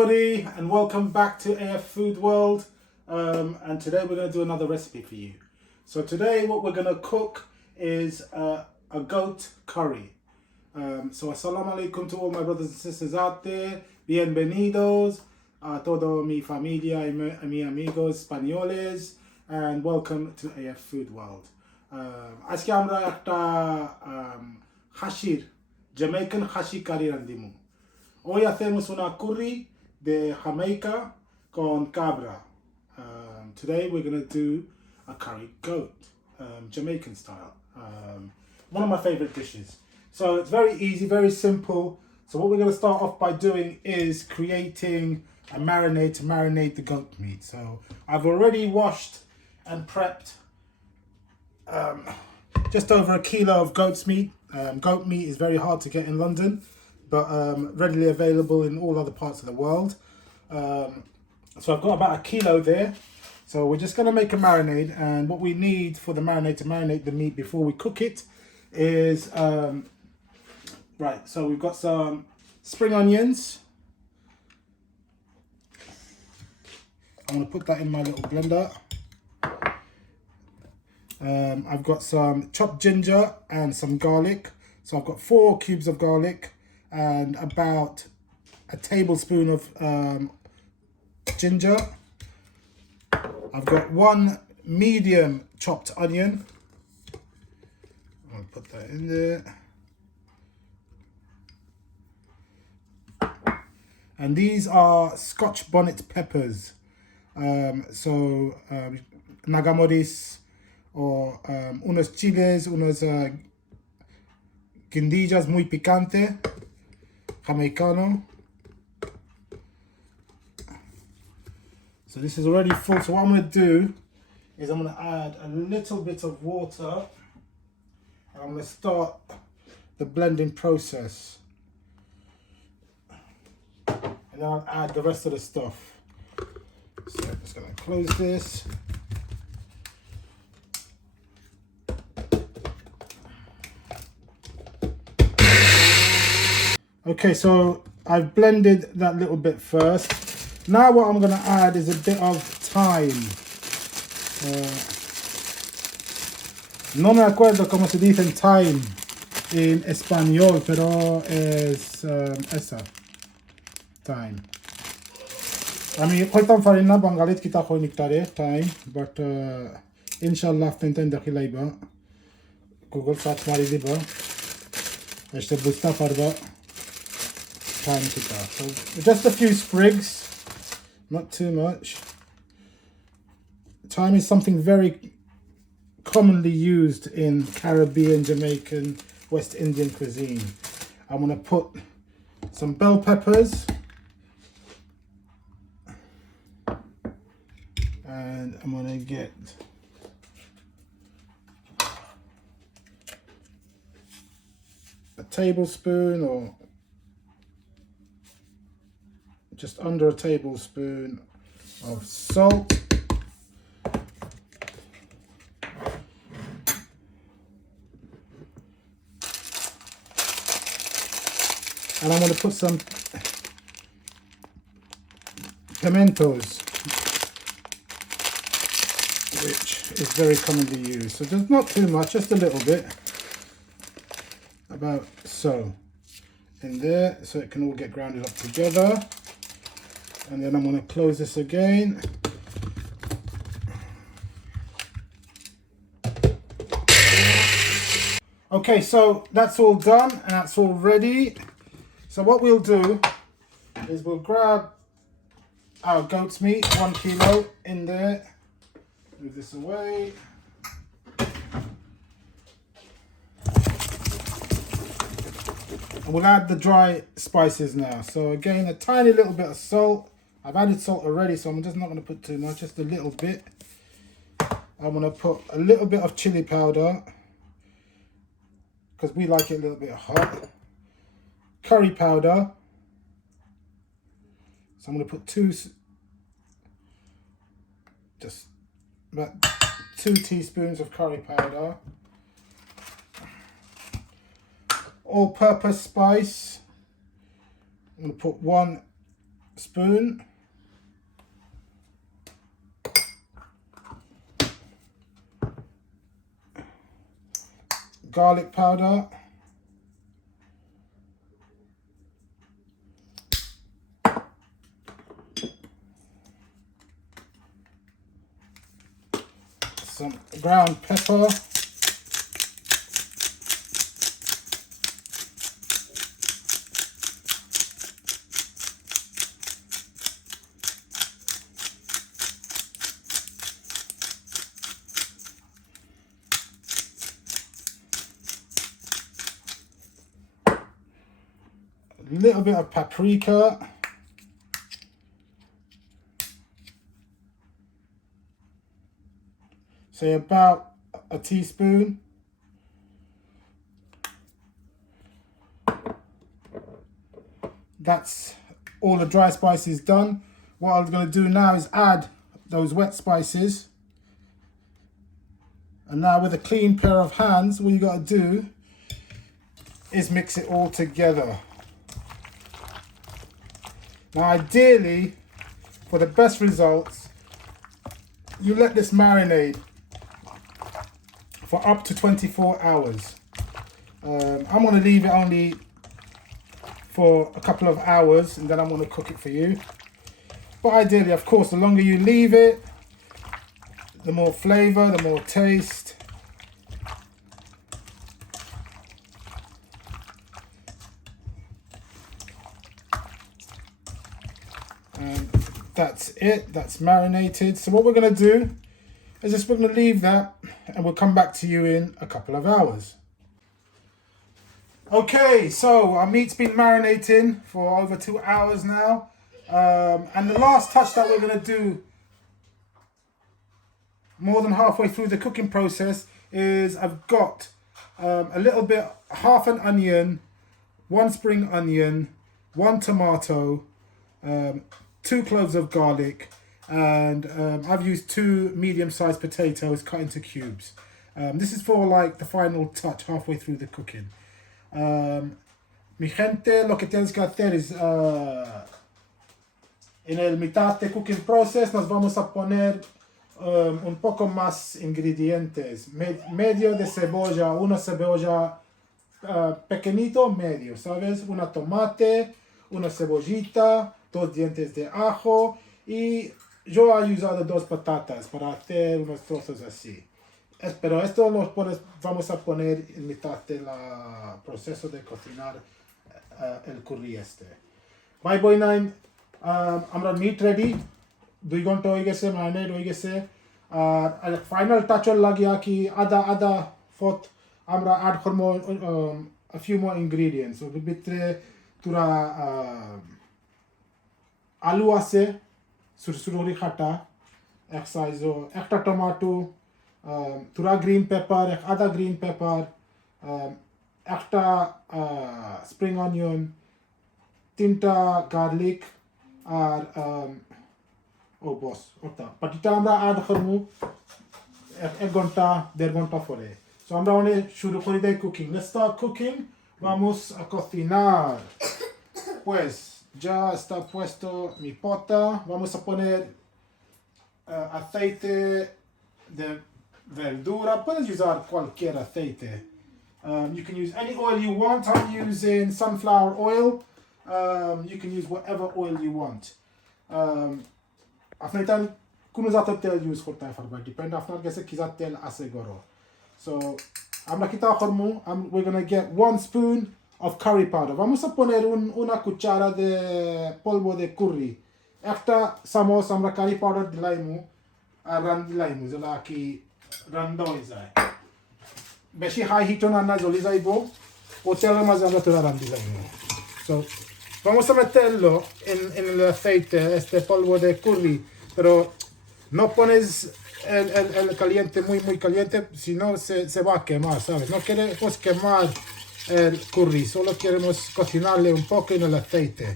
everybody, and welcome back to AF Food World. And today we're going to do another recipe for you. So today what we're going to cook is a goat curry. So assalamu alaikum to all my brothers and sisters out there. Bienvenidos a toda mi familia y mi amigos españoles, and welcome to AF Food World. আজকে আমরা একটা খাসির Jamaican Khasi curry রান্ধিমু. Hoy hacemos una curry de Jamaica con cabra. Today we're going to do a curried goat, Jamaican style. One of my favorite dishes. So it's very easy, very simple. So what we're going to start off by doing is creating a marinade to marinate the goat meat. So I've already washed and prepped just over a kilo of goat's meat. Goat meat is very hard to get in London, but readily available in all other parts of the world. So I've got about a kilo there. So we're just going to make a marinade, and what we need for the marinade to marinate the meat before we cook it is right. So we've got some spring onions. I'm going to put that in my little blender. I've got some chopped ginger and some garlic. So I've got 4 cubes of garlic and about a tablespoon of ginger. I've got 1 medium chopped onion. I'll put that in there. And these are scotch bonnet peppers. Naga moris, or unos chiles, unos guindillas muy picante, Jamaicano. So this is already full. So what I'm going to do is I'm going to add a little bit of water, and I'm going to start the blending process. And then I'll add the rest of the stuff. So I'm just going to close this. Okay, so I've blended that little bit first. Now what I'm going to add is a bit of thyme. No me acuerdo cómo se dice thyme en español, pero es esa. Thyme. I mean, hoy tan farina bangalit kita hoy niktare thyme, but inshallah tenten dakhilaiba. Google search mari diba. Este busta farba. So just a few sprigs, not too much. Thyme is something very commonly used in Caribbean, Jamaican, West Indian cuisine. I'm going to put some bell peppers and I'm going to get a tablespoon or just under a tablespoon of salt. And I'm going to put some pimentos, which is very commonly used. So just not too much, just a little bit, about so, in there, so it can all get grounded up together. And then I'm going to close this again. Okay, so that's all done and that's all ready. So what we'll do is we'll grab our goat's meat, 1 kilo in there. Move this away. And we'll add the dry spices now. So again, a tiny little bit of salt. I've added salt already, so I'm just not going to put too much, just a little bit. I'm going to put a little bit of chili powder, because we like it a little bit hot. Curry powder. So I'm going to put just about 2 teaspoons of curry powder. All-purpose spice. I'm going to put 1 spoon. Garlic powder. Some ground pepper. A little bit of paprika. Say about a teaspoon. That's all the dry spices done. What I'm going to do now is add those wet spices. And now with a clean pair of hands, what you got to do is mix it all together. Now ideally, for the best results, you let this marinate for up to 24 hours. I'm going to leave it only for a couple of hours and then I'm going to cook it for you. But ideally, of course, the longer you leave it, the more flavor, the more taste. And that's it, that's marinated. So what we're going to do is just we're going to leave that and we'll come back to you in a couple of hours. Okay, so our meat's been marinating for over 2 hours now. And the last touch that we're going to do more than halfway through the cooking process is I've got a little bit, half an onion, 1 spring onion, 1 tomato, 2 cloves of garlic, and I've used 2 medium-sized potatoes cut into cubes. This is for like the final touch halfway through the cooking. Mi gente, lo que tienes que hacer es en el mitad de cooking process nos vamos a poner un poco más ingredientes. Medio de cebolla, una cebolla pequeñito, medio, ¿sabes? Una tomate, una cebollita, 2 dientes de ajo y yo he usado 2 patatas para hacer unos trozos así. Pero esto lo vamos a poner en mitad del proceso de cocinar el curry este. My boy nine, আমরা meat ready. 2 ঘন্টা হয়ে গেছে, marinade হয়ে গেছে। আর final touch লাগিয়া কি আদা ফট আমরা add করব a few more ingredients. ওর ভিতরে তুরা আলু আছে, ছোট করে কাটা, এক সাইজ, একটা টমেটো, তুরা গ্রিন পেপার, আদা গ্রিন পেপার, একটা স্প্রিং অনিয়ন, 3টা গার্লিক আর ও বস ওটা বাকিটা আমরা অ্যাড করব 1 ঘন্টা 1.5 ঘন্টা পরে। সো আমরা অনেক শুরু করে দেই cooking. Let's start cooking. Vamos a cocinar. Pues ya está puesto mi pota. Vamos a poner aceite de verdura. Puedes usar cualquier aceite. You can use any oil you want. I'm using sunflower oil. You can use whatever oil you want. আপনার এটা কোনো জাতের তেল use করতে পারবেন, depend আপনার কাছে কি জাতের তেল আছে গরো। সো আমরা কি তা করব, we're going to get 1 spoon of curry powder. Vamos a poner una cuchara de polvo de curry. একটা চামচ আমরা কারি পাউডার দিলাইমু আর রান দিলাইমু যেটা কি রান্না হয়ে যায়। বেশি হাই হিটও না জ্বলি যাইব, ও তেলের মাঝে আমরা তোরা run দিলাইমু। So vamos a meterlo en el aceite, este polvo de curry, pero no pones el caliente muy caliente, si no se va a quemar, ¿sabes? No queremos quemar el curry, solo queremos cocinarle un poco en el aceite.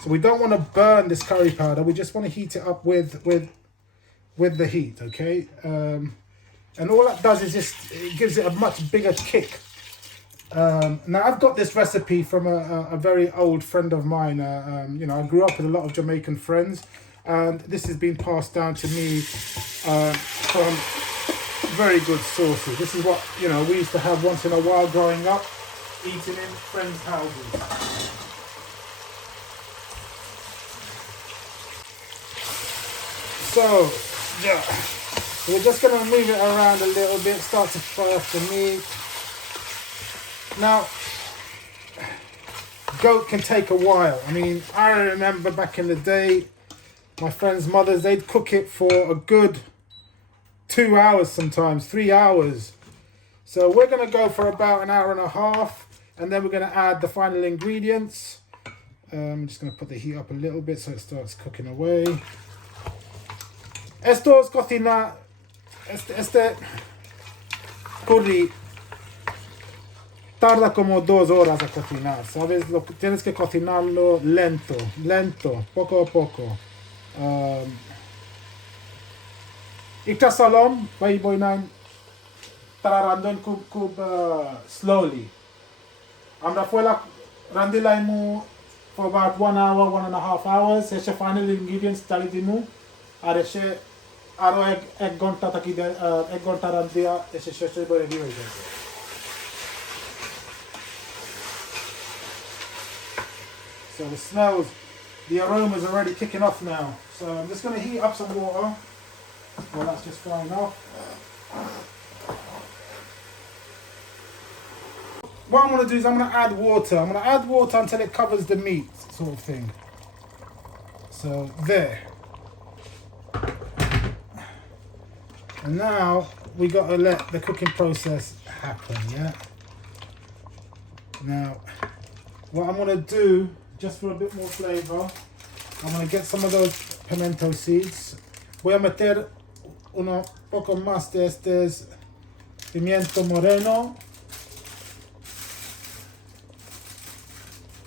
So we don't want to burn this curry powder, we just want to heat it up with the heat, okay? And all that does is just, it gives it a much bigger kick. Now I've got this recipe from a very old friend of mine. You know, I grew up with a lot of Jamaican friends, and this has been passed down to me from very good sources. This is what, you know, we used to have once in a while growing up, eating in friends' houses. So, yeah, we're just going to move it around a little bit, start to fry off the meat. Now, goat can take a while. I mean, I remember back in the day, my friends' mothers, they'd cook it for a good 2 hours sometimes, 3 hours. So we're going to go for about an hour and a half, and then we're going to add the final ingredients. I'm just going to put the heat up a little bit so it starts cooking away. Esto es cocinar, este curry tarda como 2 horas a cocinar, ¿sabes? Tienes que cocinarlo lento, poco a poco. Ikta salom, boy nine tararandon kub slowly. Amra fuela randila imu for about 1 hour, 1.5 hours. Eshe final ingredients talidimu. Areshe aro ek gonta takide ek gonta randia eshe sheshe bore ready. So the smells, the aroma is already kicking off now. So I'm just going to heat up some water. Well, that's just frying off. What I'm going to do is I'm going to add water. I'm going to add water until it covers the meat, sort of thing. So there. And now we got to let the cooking process happen, yeah? Now, what I'm going to do, just for a bit more flavor, I'm going to get some of those pimiento seeds. Voy a meter un poco más de este pimiento moreno.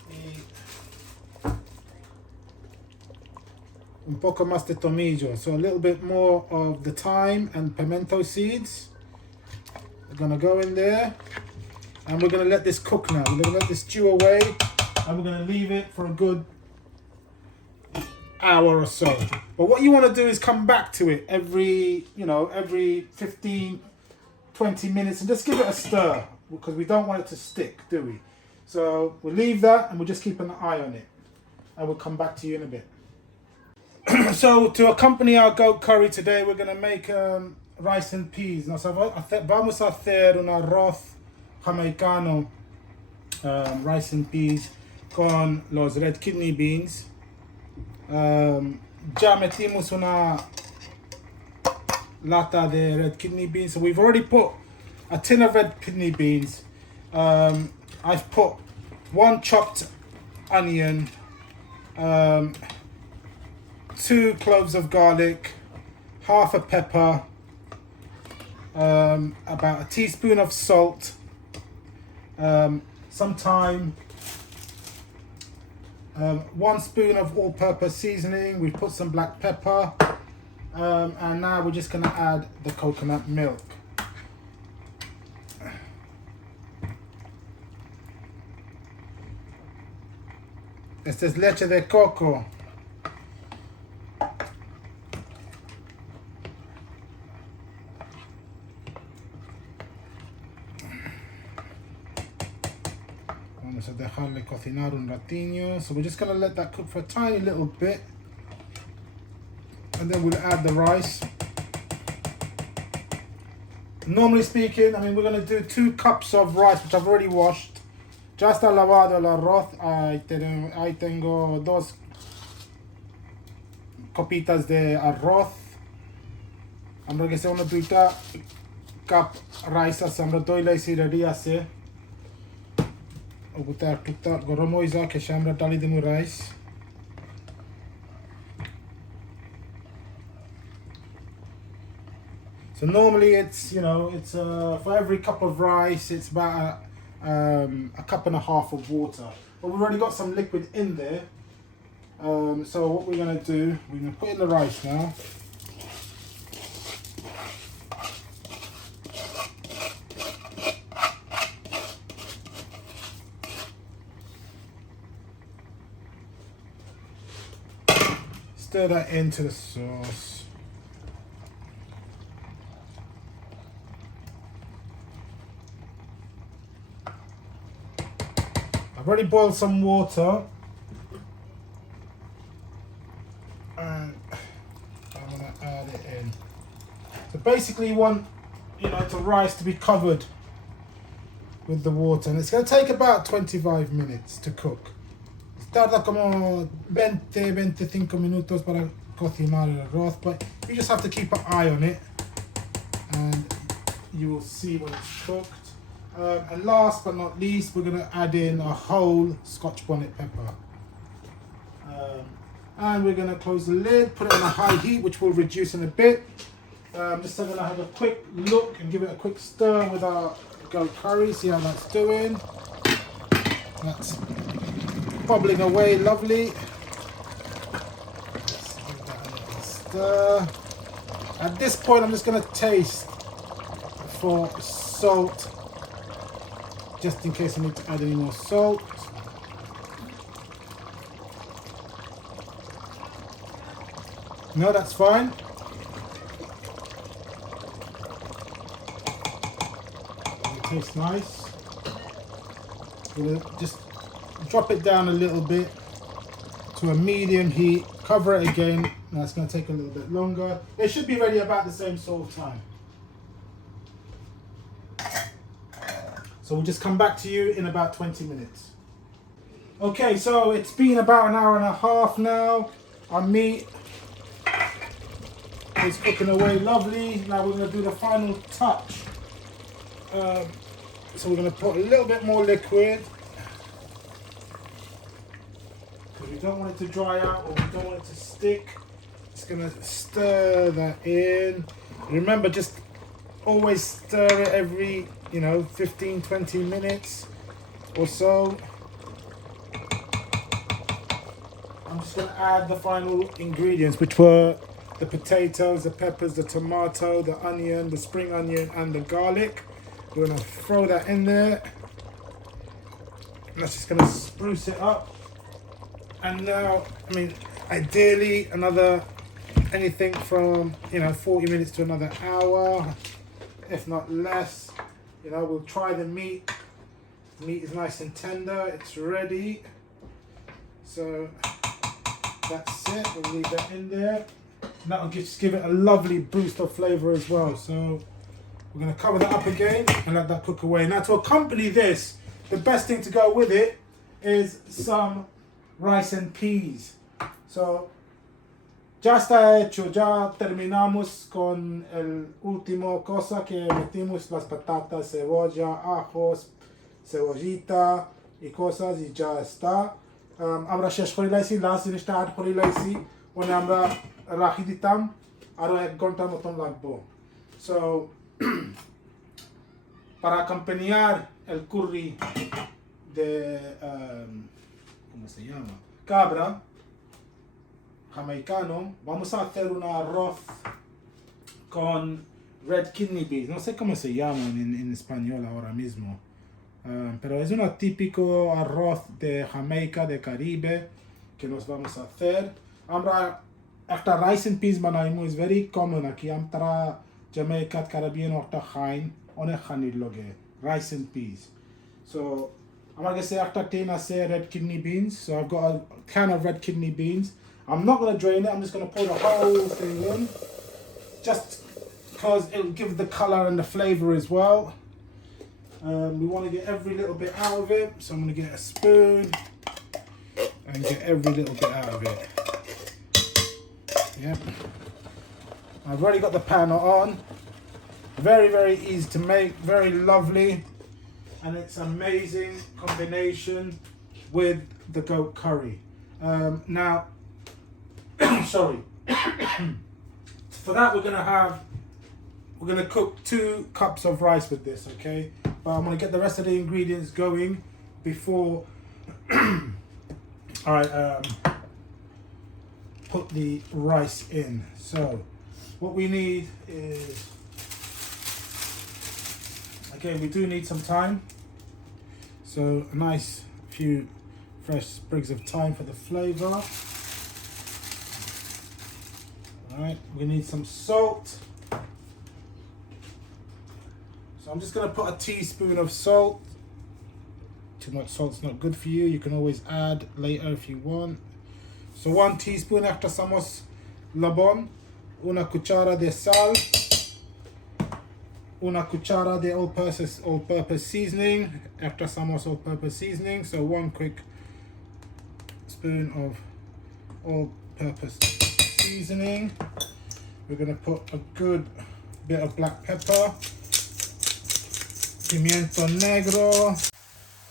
Y un poco más de tomillo. So a little bit more of the thyme and pimiento seeds. We're going to go in there. And we're going to let this cook now. We're going to let this stew away. And we're going to leave it for a good hour or so. But what you want to do is come back to it every 15, 20 minutes and just give it a stir, because we don't want it to stick, do we? So we'll leave that and we'll just keep an eye on it. And we'll come back to you in a bit. So to accompany our goat curry today, we're going to make rice and peas. No, so vamos a hacer un arroz jamaicano, rice and peas, con los red kidney beans. Ya metimos una lata de red kidney beans. So we've already put a tin of red kidney beans. I've put 1 chopped onion, 2 cloves of garlic, half a pepper, about a teaspoon of salt, some thyme, 1 spoon of all-purpose seasoning. We've put some black pepper, and now we're just going to add the coconut milk. Esta es leche de coco. Vamos a dejarle cocinar un ratinho. So we're just going to let that cook for a tiny little bit. And then we'll add the rice. Normally speaking, I mean, we're going to do 2 cups of rice, which I've already washed. Ya está lavado el arroz. Ahí tengo 2 copitas de arroz. Amra que sea una tuita cup rice as amra doile siraria se. Obuta tukta goromo iza ke shamra dali demu rice. So normally it's, it's for every cup of rice, it's about a cup and a half of water. But we've already got some liquid in there. So what we're going to do, we're going to put in the rice now. stir that into the sauce. I've already boiled some water. And I'm gonna add it in. So basically you want, the rice to be covered with the water, and it's going to take about 25 minutes to cook. Tarda como 20-25 minutos para cocinar el arroz, but you just have to keep an eye on it and you will see when it's cooked. And last but not least, we're going to add in a whole scotch bonnet pepper. And we're going to close the lid, put it on a high heat, which will reduce in a bit. Just going to have a quick look and give it a quick stir with our goat curry, see how that's doing. That's bubbling away lovely. Let's give that a little stir. At this point, I'm just going to taste for salt, just in case I need to add any more salt. No, that's fine. It tastes nice. We'll just drop it down a little bit to a medium heat, cover it again. Now it's going to take a little bit longer. It should be ready about the same sort of time. So we'll just come back to you in about 20 minutes. Okay, so it's been about an hour and a half now. Our meat is cooking away lovely. Now we're going to do the final touch. So we're going to put a little bit more liquid, because we don't want it to dry out or we don't want it to stick. Just going to stir that in. Remember, just always stir it every 15-20 minutes or so. I'm just going to add the final ingredients, which were the potatoes, the peppers, the tomato, the onion, the spring onion, and the garlic. We're going to throw that in there. And that's just going to spruce it up. And now, ideally, anything from 40 minutes to another hour, if not less. We'll try the meat. The meat is nice and tender. It's ready. So that's it. We'll leave that in there. And that'll just give it a lovely boost of flavor as well. So we're going to cover that up again and let that cook away. Now, to accompany this, the best thing to go with it is some rice and peas. So ya está hecho, ya terminamos con el último cosa que metimos, las patatas, cebolla, ajos, cebollita y cosas, y ya está. আমরা শেষ করে লাইছি, last জিনিসটা add করে লাইছি, মানে আমরা রাখি দিতাম আরো 1 ঘন্টার মতন লাগবো. So para acompañar el curry de ¿cómo se llama? Cabra jamaicano, vamos a hacer un arroz con red kidney beans. No sé cómo se llaman en español ahora mismo. Pero es un típico arroz de Jamaica, de Caribe, que nos vamos a hacer. Amra, after rice and peas manaimo is very common aquí. Amtra Jamaica, Caribbean, after Hain, on a loge rice and peas. So I'm gonna say after Tina say red kidney beans. So I've got a can of red kidney beans. I'm not gonna drain it. I'm just gonna pour the whole thing in, just because it'll give the color and the flavor as well. We want to get every little bit out of it, so I'm going to get a spoon and get every little bit out of it. Yep. I've already got the pan on. Very, very easy to make, very lovely, and it's amazing combination with the goat curry. Now, sorry. For that, we're gonna cook 2 cups of rice with this, okay? But I'm gonna get the rest of the ingredients going before I put the rice in. So what we need is, again, we do need some thyme. So a nice few fresh sprigs of thyme for the flavor. All right, we need some salt. So I'm just gonna put a teaspoon of salt. Too much salt's not good for you. You can always add later if you want. So 1 teaspoon, echtasamos labón, una cuchara de sal, una cuchara de all-purpose seasoning, echtasamos all-purpose seasoning. So 1 quick spoon of all-purpose seasoning. We're gonna put a good bit of black pepper, pimiento negro.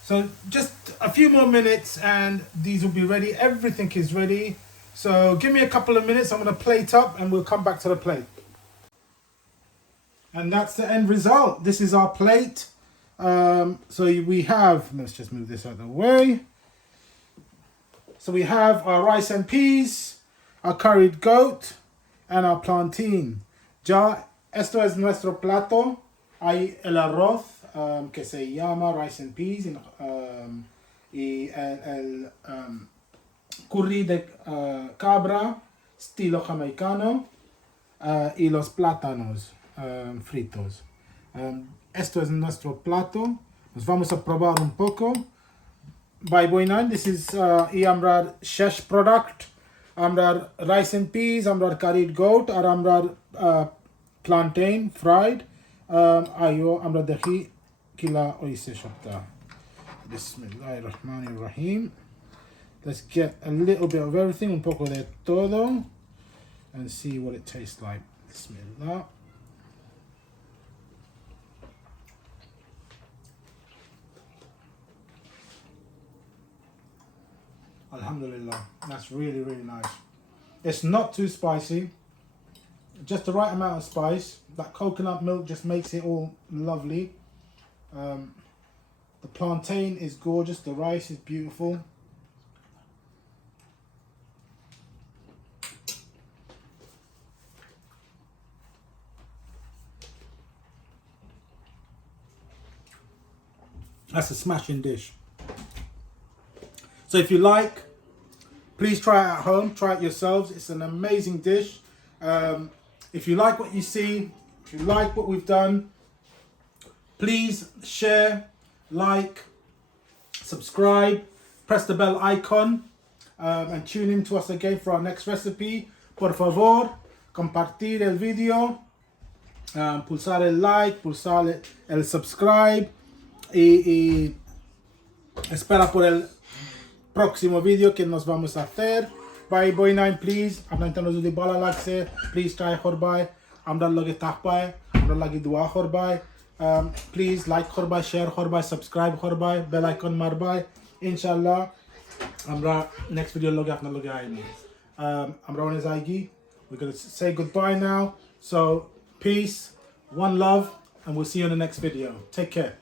So just a few more minutes and these will be ready. Everything is ready. So give me a couple of minutes. I'm going to plate up and we'll come back to the plate. And that's the end result. This is our plate. So we have, let's just move this out of the way. So we have our rice and peas, our curried goat, and our plantain. Ya esto es nuestro plato. Hay el arroz. Que se llama rice and peas y el curry de cabra estilo jamaicano y los plátanos fritos. Esto es nuestro plato. Nos vamos a probar un poco. By boynan, this is amrar shesh product. Amrar rice and peas, amrar curried goat, or amrar plantain fried. Ayo amrar dahi Kila oise shopta. Bismillahirrahmanirrahim. Let's get a little bit of everything, un poco de todo, and see what it tastes like. Bismillah. Alhamdulillah. That's really, really nice. It's not too spicy. Just the right amount of spice. That coconut milk just makes it all lovely. The plantain is gorgeous, the rice is beautiful. That's a smashing dish. So if you like, please try it at home, try it yourselves. It's an amazing dish. If you like what you see, if you like what we've done, please share, like, subscribe, press the bell icon, and tune in to us again for our next recipe. Por favor, compartir el video, pulsar el like, pulsar el subscribe y espera por el próximo video que nos vamos a hacer. Bye boy nine, please. Abnantano zuli bala lagse. Please try horbai. Amdal loge tahbai. Amdal lagi dua horbai. Please like horbai, share horbai, subscribe horbai, bell icon marbai. Inshallah. Amra next video loge afna loge aini. Amra one is aigi. We're gonna say goodbye now. So peace, one love, and we'll see you in the next video. Take care.